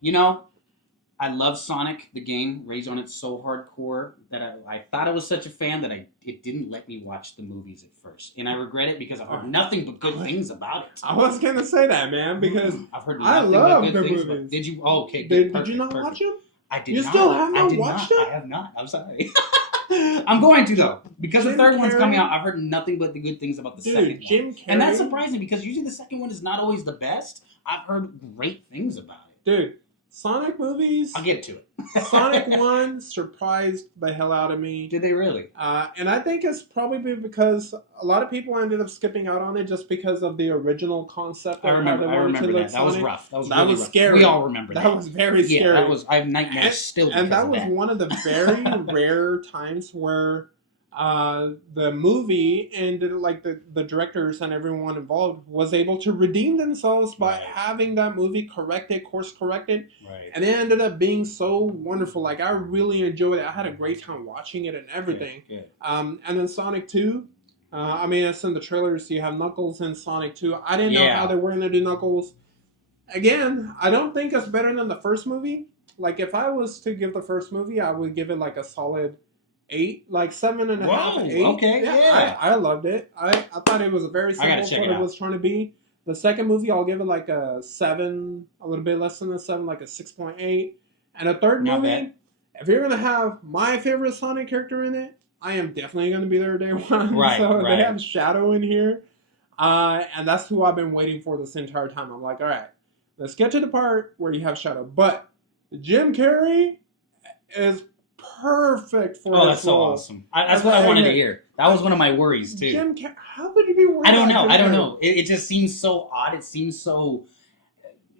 You know, I love Sonic the game. Raised on it so hardcore that I thought I was such a fan that it didn't let me watch the movies at first, and I regret it because I've heard nothing but good things about it. I was gonna say that, man, because I've heard I nothing but love good the things. movies. Did you? Oh, okay, good. Did you not watch them? I did You not. still have not I did watched not. it? I have not. I'm sorry. I'm going to though because the Jim third one's Carrey- coming out. I've heard nothing but the good things about the Dude, second Jim one, Carrey, and that's surprising because usually the second one is not always the best. I've heard great things about it. Dude, Sonic movies. I'll get to it. Sonic 1 surprised the hell out of me. Did they really? And I think it's probably because a lot of people ended up skipping out on it just because of the original concept. I remember that. That was rough. That was really rough. Scary. We all remember that. That was very scary. Yeah, that was. I have nightmares still. And that of was one of the very rare times where the movie and like the directors and everyone involved was able to redeem themselves by having that movie course corrected. Right. And it ended up being so wonderful. Like, I really enjoyed it. I had a great time watching it and everything. Good. And then Sonic 2. I mean, it's in the trailers. You have Knuckles in Sonic 2. I didn't know how they were going to do Knuckles. Again, I don't think it's better than the first movie. Like, if I was to give the first movie, I would give it like a solid 8, like 7.5, 8. Okay, yeah. I loved it. I thought it was very simple for what it was trying to be. The second movie, I'll give it like a 7, a little bit less than a 7, like a 6.8. And a third movie, if you're going to have my favorite Sonic character in it, I am definitely going to be there day one. So they have Shadow in here. And that's who I've been waiting for this entire time. I'm like, all right, let's get to the part where you have Shadow. But Jim Carrey is perfect for his that's so role. awesome. That's what I wanted to hear. That was one of my worries, too. Jim Carrey, how could you be worried? I don't know. It just seems so odd. It seems so...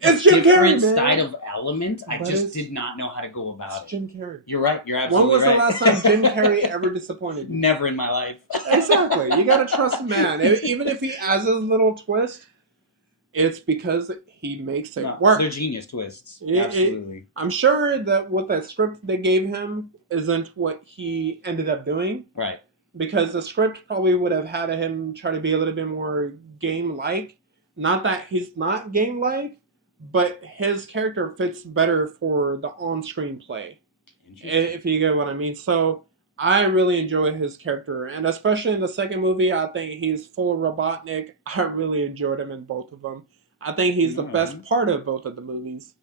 It's Jim Carrey, man. Style of element. I just did not know how to go about it. Jim Carrey. You're right. You're absolutely right. When was the last time Jim Carrey ever disappointed you? Never in my life. Exactly. You gotta trust the man. Even if he has his little twist, it's because he makes it work. They're genius twists. Absolutely. I'm sure that what that script they gave him isn't what he ended up doing. Right. Because the script probably would have had him try to be a little bit more game-like. Not that he's not game-like, but his character fits better for the on-screen play, if you get what I mean. So I really enjoy his character, and especially in the second movie, I think he's full of Robotnik. I really enjoyed him in both of them. I think he's the best part of both of the movies.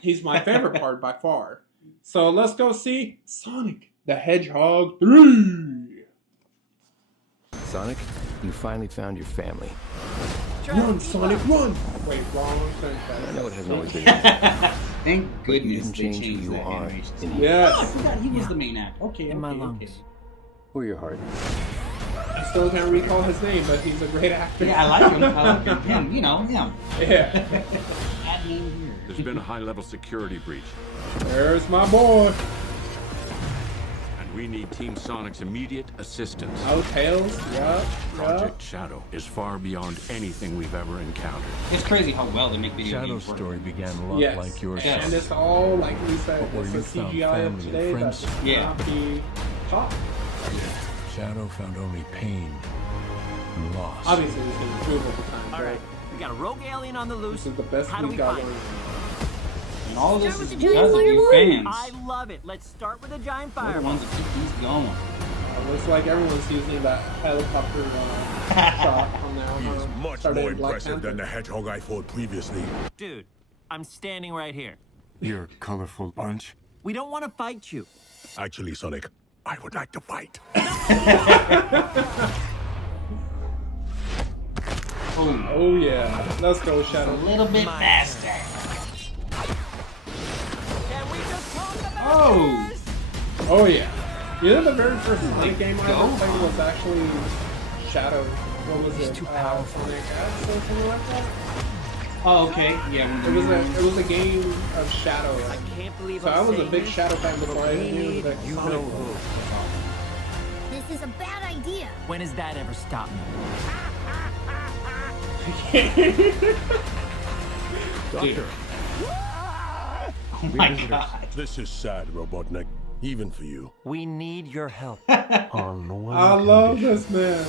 He's my favorite part by far. So let's go see Sonic the Hedgehog 3. Sonic, you finally found your family. Run, Sonic, run! Wait, wrong. I know it hasn't always been. Thank goodness they changed who you are. Yes. Oh, I forgot he was the main actor. Okay, in my lungs. Or your heart. I still can't recall his name, but he's a great actor. Yeah, I like him. Him, you know, him. Yeah. Add name here. There's been a high-level security breach. There's my boy. And we need Team Sonic's immediate assistance. Oh, Tails. Yeah. Project Shadow is far beyond anything we've ever encountered. It's crazy how well they make video Shadow's games work. story began a lot Yes. like yours. And it's all, like we said, But where it's you a found CGI of family today and that friends. cannot be taught. Shadow found only pain and loss. Obviously, it's going to improve over time. All right, we got a rogue alien on the loose. This is the best How do we we got find going. it? And all this Start is with the because of giant you fireball? fans. I love it. Let's start with a giant We're the fireball. ones that keep these going. Looks like everyone's using that helicopter shot on there. He is much Started more in Black impressive Panther. than the hedgehog I fought previously. Dude, I'm standing right here. You're a colorful bunch. We don't want to fight you. Actually, Sonic, I would like to fight. Oh yeah. Let's go, A Shadow. little bit faster. Can we just talk about Oh! this? Oh yeah. You know the very first Sonic game I ever played was actually Shadow. What was it? too powerful. Sonic X or something like that? Oh, okay. Yeah. It was a game of Shadow. I can't believe So I I'm was a saying big this, Shadow fan before I but we knew need that you Sonic know was. who. This is a bad idea. When has that ever stopped me? Dude. Oh my god. This is sad, Robotnik. Even for you. We need your help. On one I love this man.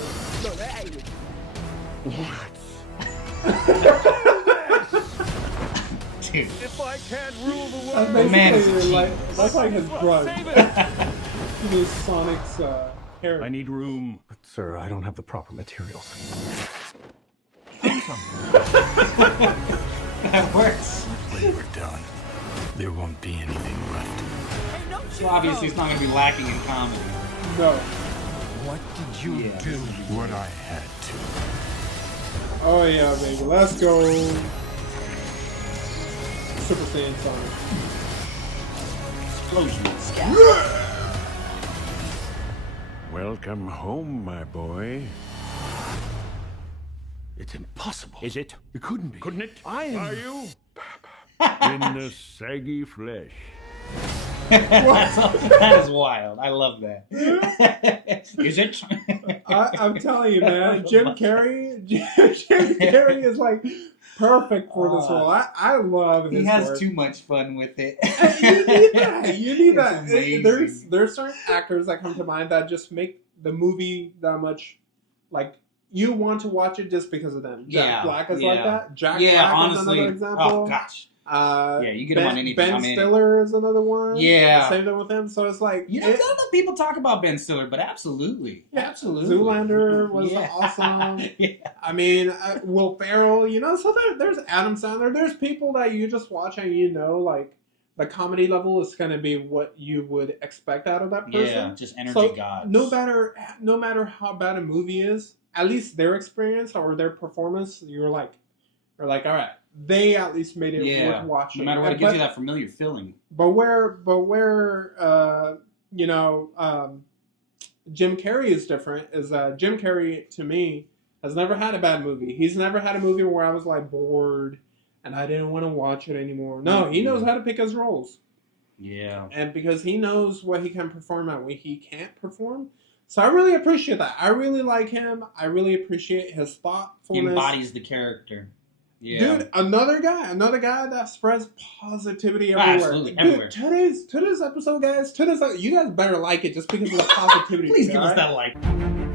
If I can't rule the That's world, man is a basically like genius. that's like his drug. Save it. He was Sonic's hair. I need room. But, sir, I don't have the proper materials. That works. When we're done, there won't be anything left. So obviously, it's not going to be lacking in comedy. No. What did you Yeah. do? What I had to. Oh yeah, baby. Let's go. Super Saiyan Sonic. Explosions. Welcome home, my boy. It's impossible. Is it? It couldn't be. Couldn't it? I am. Are you? In the saggy flesh. That is wild. I love that. Is it? I'm telling you, man. Jim Carrey is like perfect for this role. I love his He has work. too much fun with it. You need that. You need It's that. amazing. There's certain actors that come to mind that just make the movie that much like you want to watch it just because of them. Jack Black is like that. Jack Black honestly. is another example. Oh gosh. Yeah, you get him on anything. Ben I'm in. Stiller is another one. Yeah. Same thing with him. So it's like You know, don't let people talk about Ben Stiller, but absolutely, absolutely. Zoolander was Yeah. awesome. Yeah. I mean, Will Ferrell, you know, so there's Adam Sandler. There's people that you just watch and you know, like, the comedy level is going to be what you would expect out of that person. Yeah, just energy So gods. no matter how bad a movie is, at least their experience or their performance, you're like, all right, they at least made it worth watching. No matter what, it gives you that familiar feeling. But where Jim Carrey is different is that Jim Carrey, to me, has never had a bad movie. He's never had a movie where I was like bored and I didn't want to watch it anymore. No, he knows how to pick his roles. Yeah. And because he knows what he can perform and what he can't perform. So I really appreciate that. I really like him. I really appreciate his thoughtfulness. He embodies the character. Yeah. Dude, another guy that spreads positivity everywhere. Absolutely, Dude, everywhere. Today's episode, guys. You guys better like it just because of the positivity. Please give us alright? that like.